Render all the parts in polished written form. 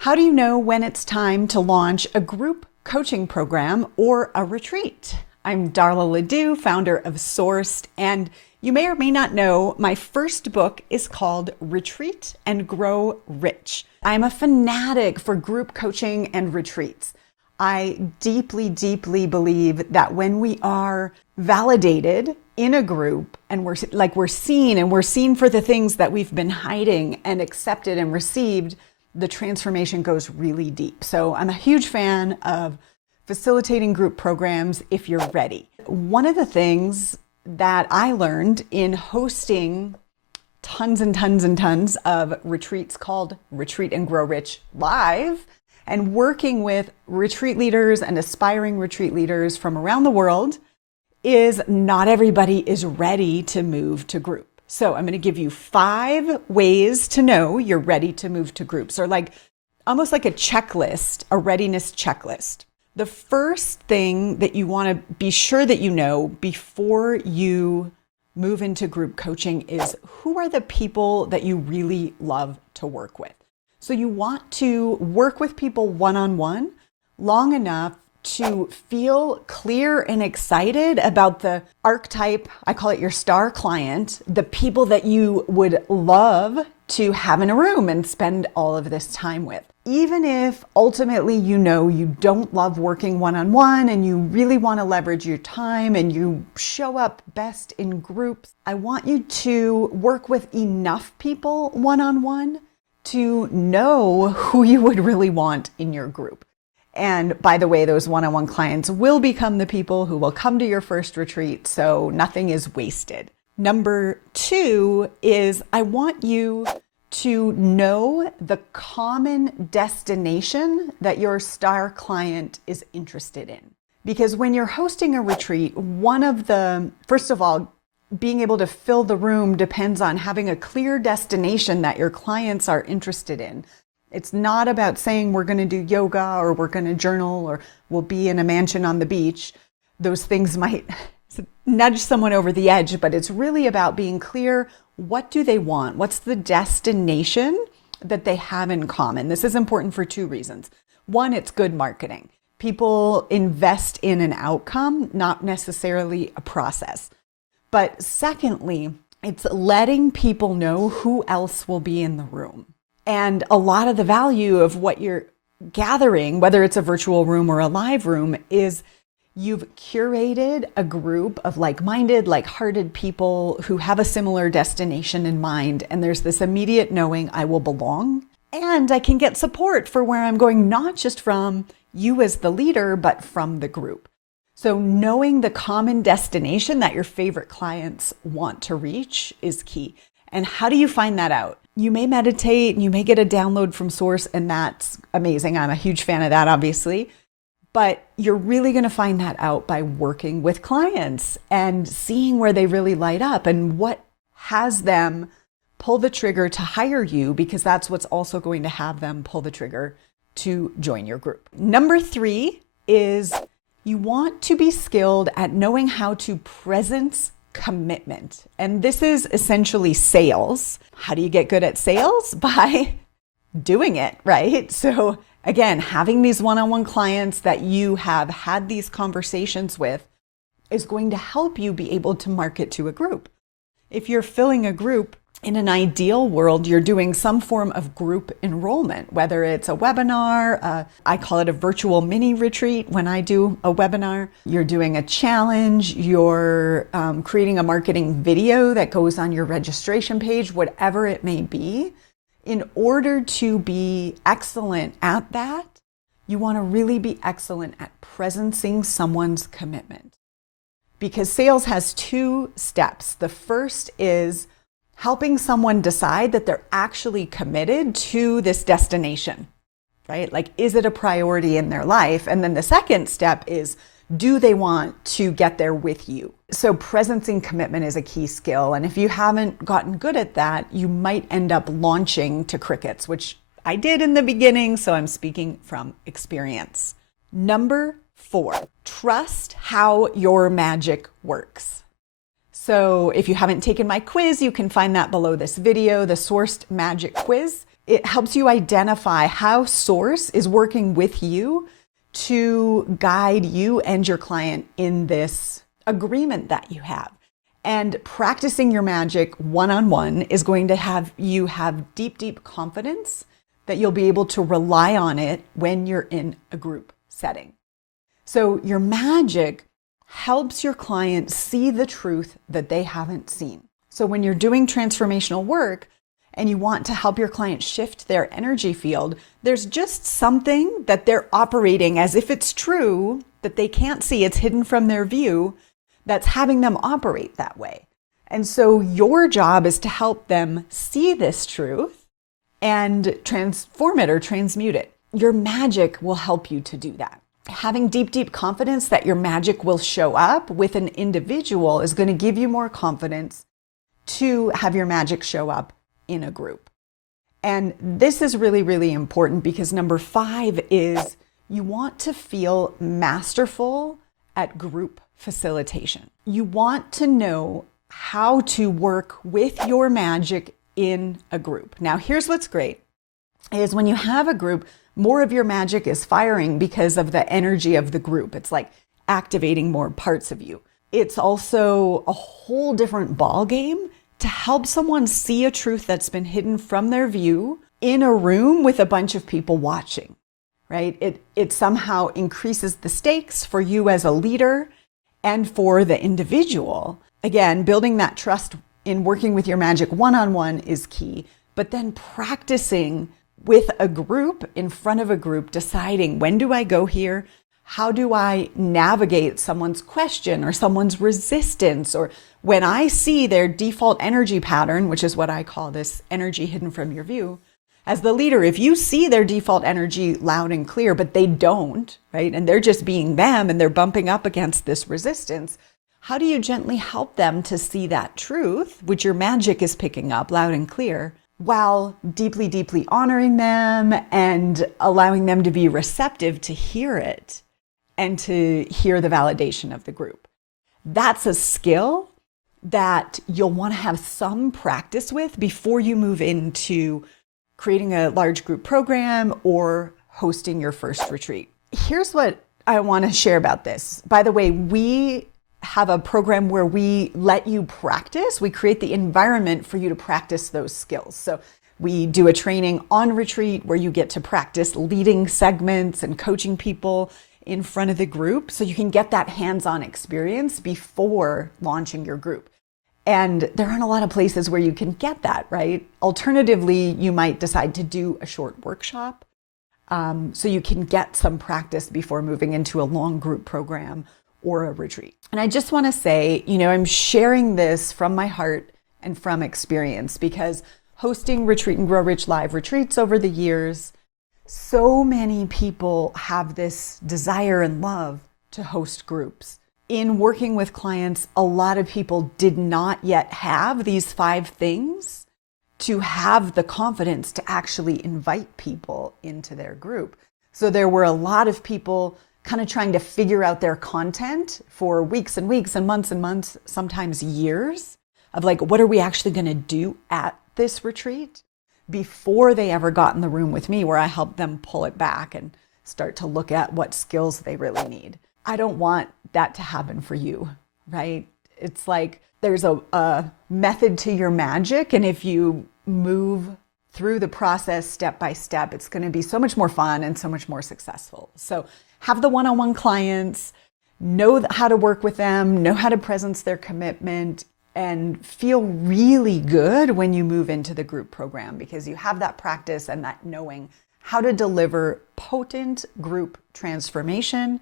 How do you know when it's time to launch a group coaching program or a retreat? I'm Darla LeDoux, founder of Sourced, and you may or may not know my first book is called Retreat and Grow Rich. I'm a fanatic for group coaching and retreats. I deeply, deeply believe that when we are validated in a group and we're seen for the things that we've been hiding and accepted and received, the transformation goes really deep. So I'm a huge fan of facilitating group programs if you're ready. One of the things that I learned in hosting tons and tons and tons of retreats called Retreat and Grow Rich Live, and working with retreat leaders and aspiring retreat leaders from around the world, is not everybody is ready to move to group. So I'm going to give you 5 ways to know you're ready to move to groups, or almost like a checklist, a readiness checklist. The first thing that you want to be sure that you know before you move into group coaching is who are the people that you really love to work with. So you want to work with people one-on-one long enough to feel clear and excited about the archetype, I call it your star client, the people that you would love to have in a room and spend all of this time with. Even if ultimately you don't love working one-on-one and you really want to leverage your time and you show up best in groups, I want you to work with enough people one-on-one to know who you would really want in your group. And by the way, those one-on-one clients will become the people who will come to your first retreat, so nothing is wasted. Number 2 is I want you to know the common destination that your star client is interested in. Because when you're hosting a retreat, first of all, being able to fill the room depends on having a clear destination that your clients are interested in. It's not about saying we're going to do yoga or we're going to journal or we'll be in a mansion on the beach. Those things might nudge someone over the edge, but it's really about being clear. What do they want? What's the destination that they have in common? This is important for 2 reasons. One, it's good marketing. People invest in an outcome, not necessarily a process. But secondly, it's letting people know who else will be in the room. And a lot of the value of what you're gathering, whether it's a virtual room or a live room, is you've curated a group of like-minded, like-hearted people who have a similar destination in mind. And there's this immediate knowing I will belong and I can get support for where I'm going, not just from you as the leader, but from the group. So knowing the common destination that your favorite clients want to reach is key. And how do you find that out? You may meditate and you may get a download from Source, and that's amazing. I'm a huge fan of that, obviously. But you're really going to find that out by working with clients and seeing where they really light up and what has them pull the trigger to hire you, because that's what's also going to have them pull the trigger to join your group. Number 3 is you want to be skilled at knowing how to presence commitment. And this is essentially sales. How do you get good at sales? By doing it, right? So again, having these one-on-one clients that you have had these conversations with is going to help you be able to market to a group. If you're filling a group, in an ideal world, you're doing some form of group enrollment, whether it's a webinar, I call it a virtual mini retreat when I do a webinar. You're doing a challenge, you're creating a marketing video that goes on your registration page, whatever it may be. In order to be excellent at that, you want to really be excellent at presencing someone's commitment. Because sales has 2 steps. The first is helping someone decide that they're actually committed to this destination, right? Like, is it a priority in their life? And then the second step is, do they want to get there with you? So presencing commitment is a key skill. And if you haven't gotten good at that, you might end up launching to crickets, which I did in the beginning. So I'm speaking from experience. Number 4, trust how your magic works. So if you haven't taken my quiz, you can find that below this video. The Sourced Magic Quiz It helps you identify how Source is working with you to guide you and your client in this agreement that you have. And practicing your magic one-on-one is going to have you have deep, deep confidence that you'll be able to rely on it when you're in a group setting. So your magic helps your client see the truth that they haven't seen. So when you're doing transformational work and you want to help your client shift their energy field, there's just something that they're operating as if it's true that they can't see. It's hidden from their view that's having them operate that way. And so your job is to help them see this truth and transform it or transmute it. Your magic will help you to do that. Having deep, deep confidence that your magic will show up with an individual is going to give you more confidence to have your magic show up in a group. And this is really, really important because number 5 is you want to feel masterful at group facilitation. You want to know how to work with your magic in a group. Now, here's what's great is when you have a group, more of your magic is firing because of the energy of the group. It's like activating more parts of you. It's also a whole different ball game to help someone see a truth that's been hidden from their view in a room with a bunch of people watching, right? It somehow increases the stakes for you as a leader and for the individual. Again, building that trust in working with your magic one-on-one is key, but then practicing with a group, in front of a group, deciding when do I go here? How do I navigate someone's question or someone's resistance? Or when I see their default energy pattern, which is what I call this energy hidden from your view, as the leader, if you see their default energy loud and clear, but they don't, right? And they're just being them and they're bumping up against this resistance, how do you gently help them to see that truth, which your magic is picking up loud and clear, while deeply, deeply honoring them and allowing them to be receptive to hear it and to hear the validation of the group? That's a skill that you'll want to have some practice with before you move into creating a large group program or hosting your first retreat. Here's what I want to share about this. By the way, we have a program where we let you practice. We create the environment for you to practice those skills. So we do a training on retreat where you get to practice leading segments and coaching people in front of the group so you can get that hands-on experience before launching your group. And there aren't a lot of places where you can get that, right? Alternatively, you might decide to do a short workshop so you can get some practice before moving into a long group program or a retreat. And I just want to say, I'm sharing this from my heart and from experience because hosting Retreat and Grow Rich live retreats over the years, so many people have this desire and love to host groups. In working with clients, a lot of people did not yet have these 5 things to have the confidence to actually invite people into their group. So there were a lot of people kind of trying to figure out their content for weeks and weeks and months, sometimes years, of like, what are we actually going to do at this retreat before they ever got in the room with me, where I help them pull it back and start to look at what skills they really need. I don't want that to happen for you, right? It's like there's a method to your magic, and if you move through the process step by step, it's going to be so much more fun and so much more successful. So have the one-on-one clients, know how to work with them, know how to presence their commitment, and feel really good when you move into the group program because you have that practice and that knowing how to deliver potent group transformation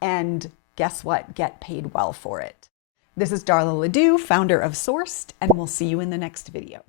and guess what? Get paid well for it. This is Darla LeDoux, founder of Sourced, and we'll see you in the next video.